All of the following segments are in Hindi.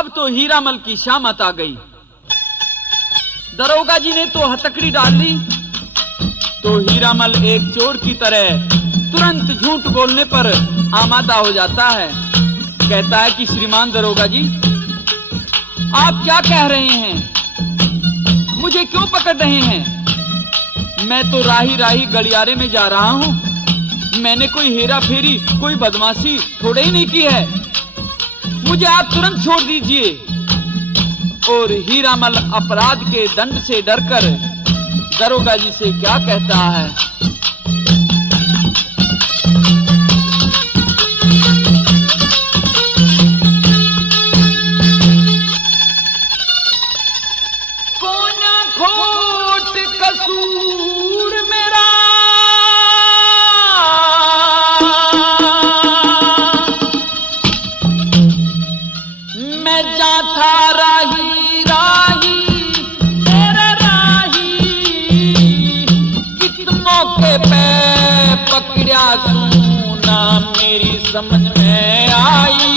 अब तो हीरामल की शामत आ गई। दरोगा जी ने तो हथकड़ी डाल ली तो हीरामल एक चोर की तरह तुरंत झूठ बोलने पर आमादा हो जाता है। कहता है कि श्रीमान दरोगा जी, आप क्या कह रहे हैं? मुझे क्यों पकड़ रहे हैं? मैं तो राही राही गलियारे में जा रहा हूं। मैंने कोई हेरा फेरी, कोई बदमाशी थोड़े ही नहीं की है। मुझे आप तुरंत छोड़ दीजिए। और हीरामल अपराध के दंड से डरकर दरोगा जी से क्या कहता है? कोना खोट कसूर मेरा, मैं जाता राही पकड़ा सुना मेरी समझ में आई,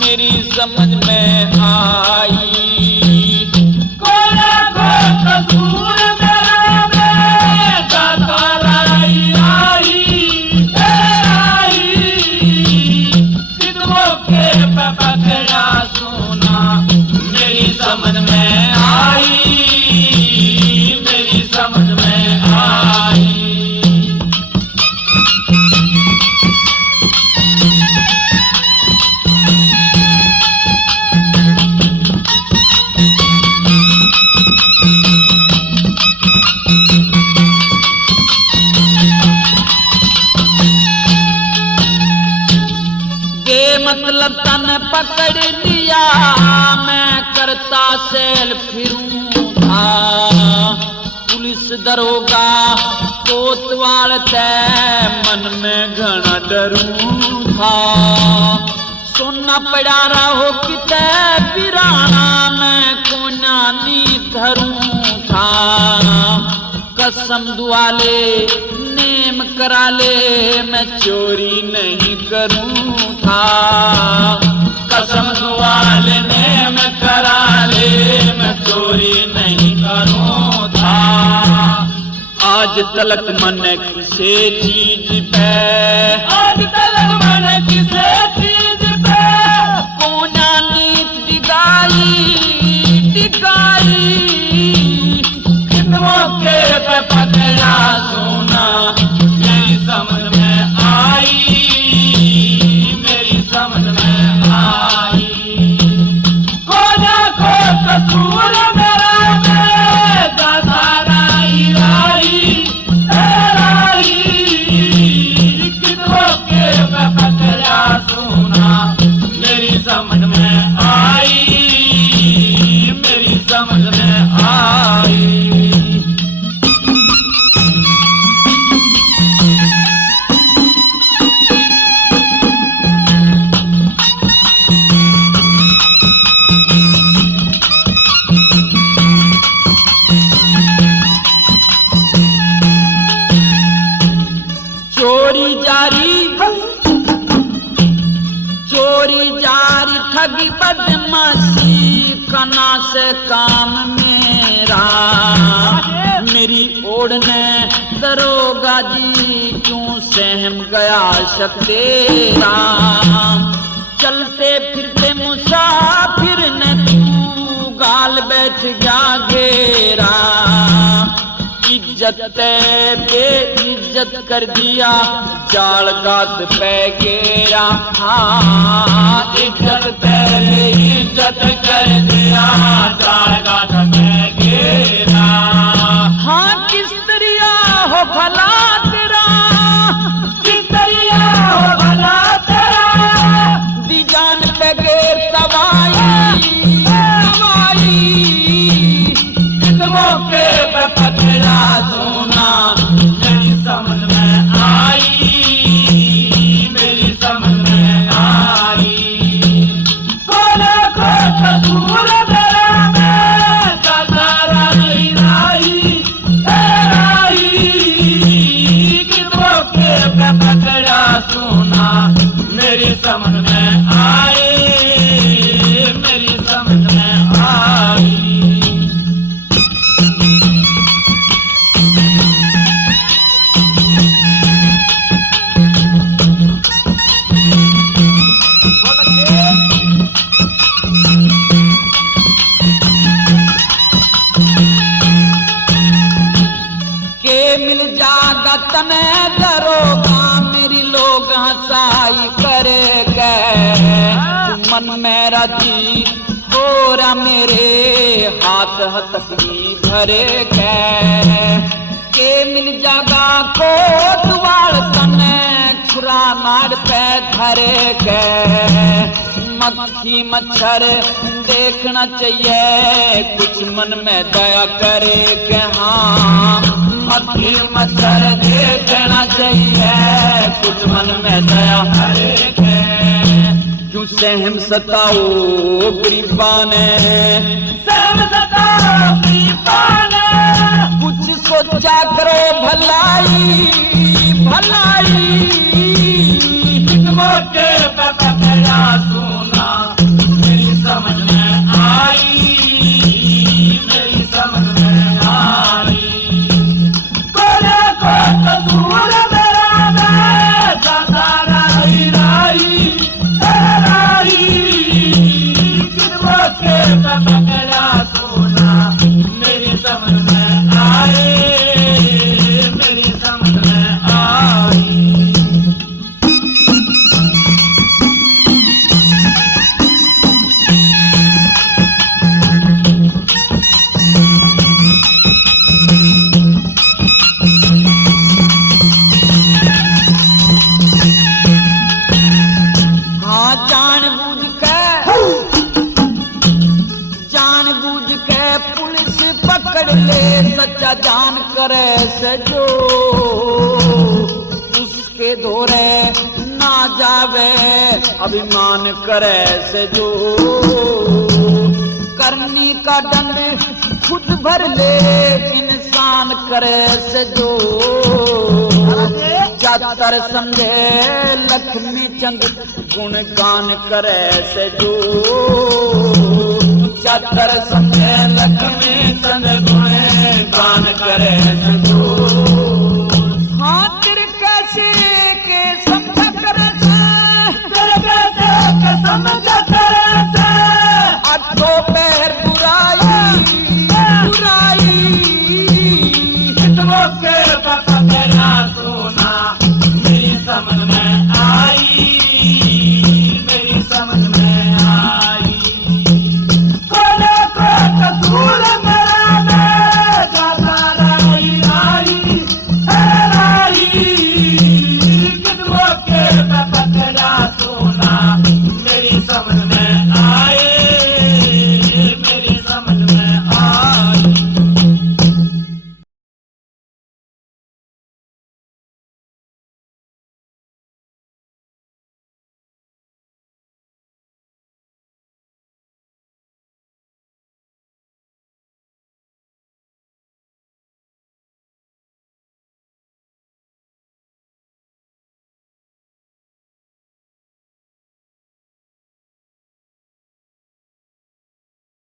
मेरी समझ में आई। कोना खोट कसूर मेरा, मैं जाता राही के पकड़ा सुना मेरी समझ में आई, मेरी समझ में आई। मतलब तन पकड़ लिया, मैं करता सेल फिरूं था। पुलिस दरोगा कोतवाल तय मन में घना डरूं था। सोना पड़ा रहो किते पिराना, मैं कोना नी धरूं था। कसम दुआले नेम करा ले, मैं चोरी नहीं करूं था। कसम दुआले नेम करा ले, मैं चोरी नहीं करूं था। आज तलक मन किसे चीज पे, आज तलक मन किसे चीज पे कोना नीत डिगाई, डिगाई। मौके पे पकड़ा सोना मेरी समझ में आई, मेरी समझ में आई। कोना खोट कसूर मेरा, मैं जाता राही राही, मौके पे पकड़ा सोना मेरी समझ में आई, मेरी समझ में आई। चोरी जारी ठगी बदमाशी कना से काम मेरा। मेरी ओढ़ ने दरोगा जी क्यों सहम गया शक तेरा। चलते फिरते मुसाफिर ने तू गाल बैठ गया घेरा। इज्जत बेइज्जत कर दिया, जाल गात पे गेरा। हाँ, इज्जत बेइज्जत कर दिया, जाल गात पे गेरा। हाँ, किस दरिया हो भला तेरा, किस दरिया हो भला तेरा। दी जान पे गेर तवाई, तवाई। इस मौके पे पकड़ा सोना मेरी समझ में आई, मेरी समझ में आई। कोना खोट कसूर मेरा, मैं जाता राही राही, किस मौके पे पकड़ा सोना मेरी समझ में आई, मिल जागा तने दरोगा मेरी लोग हंसाई करे गए मन मेरा जी हो रहा मेरे हाथ हथकड़ी भरे गए के मिल जागा को दुआर तने छुरा मार पे धरे गए मक्खी मच्छर देखना चाहिए कुछ मन में दया करे के हाँ मक्खी मच्छर देखना चाहिए कुछ मन में दया करे के क्यों सहम सताओ गरीबाने सहम सताओ गरीबाने कुछ सोचा करो भलाई भलाई मोटे पापा मेरा सुना मेरी समझ में आई मेरी समझ में आई कोने को कसूर मेरा मैं जाता रही रही मोटे पापा मेरा सुना मेरी समझ में आई मेरी समझ में आई सच्चा जान करे से जो उसके धोरे ना जावे अभिमान करे से जो करनी का दंड खुद भर ले इंसान करे से जो जातर समझे लक्ष्मी चंद गुणगान करे से जो जातर समझे लक्ष्मी चंद गुणगान करे से जो खातिर कैसे के समझ करे से तेरे कैसे के समझ करे से अठो पे